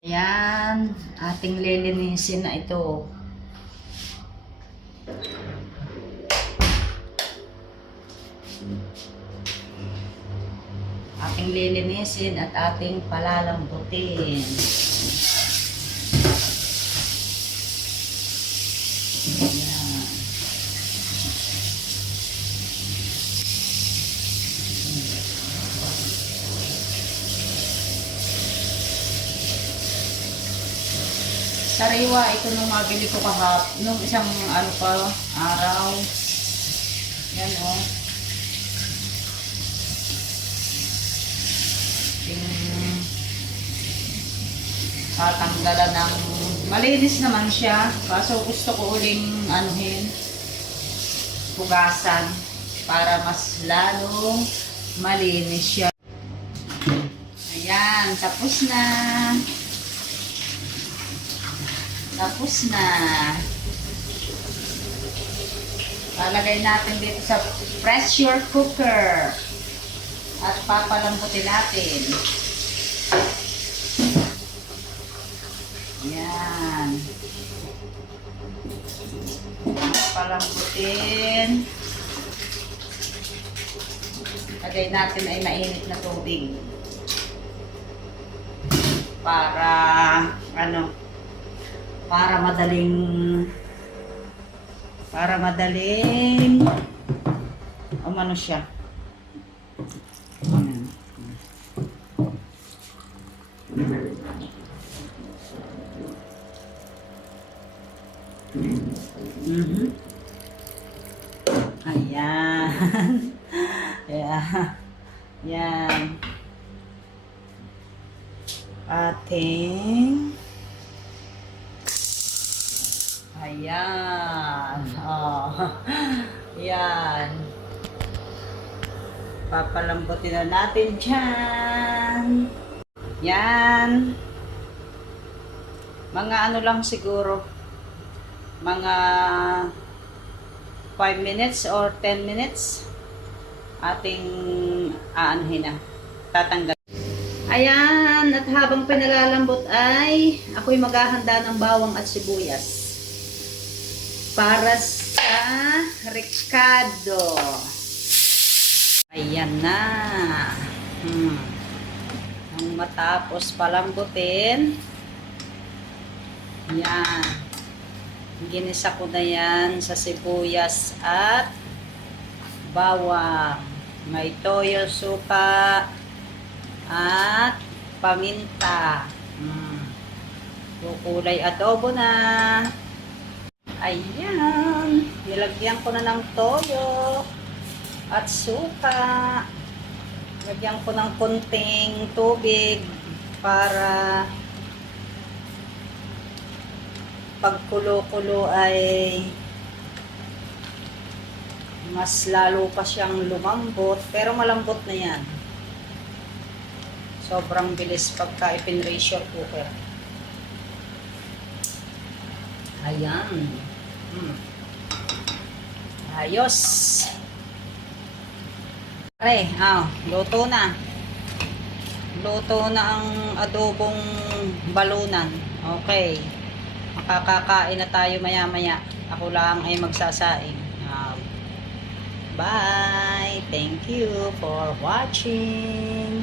Ayan, ating lilinisin na ito. Ating lilinisin at ating palalambutin. Ayan. Sariwa ito nung mabili ko nung isang araw. Yan o. Tatanggalan ng malinis naman siya. Kaso gusto ko uling hugasan para mas lalong malinis siya. Ayan, tapos na. Tapos na. Lalagay natin dito sa pressure cooker. At papalambutin natin. Yan. Papalambutin. Lagay natin ay mainit na tubig. Para madaling umano siya. Ayan. Yeah. Yan. Ating ayan. Oh. Yan. Papalambutin na natin dyan. Yan. Mga lang siguro. Mga 5 minutes or 10 minutes. Ating aanhin na. Tatanggal. Ayan. At habang pinalalambot ay ako'y maghahanda ng bawang at sibuyas. Para sa ricado. Ayan na. Nang matapos palambutin. Yan. Ginisa ko na yan sa sibuyas at bawang. May toyo, suka, at paminta. Kukulay adobo na. Ayan. Nilagyan ko na ng toyo at suka. Lagyan ko ng kunting tubig para pagkulo-kulo ay mas lalo pa siyang lumambot. Pero malambot na yan. Sobrang bilis pagka ipin-pressure cooker. Ayan. Ayos. Luto na. Luto na ang adobong balunan. Okay. Makakakain na tayo maya-maya. Ako lang ay magsasaing. Bye! Thank you for watching!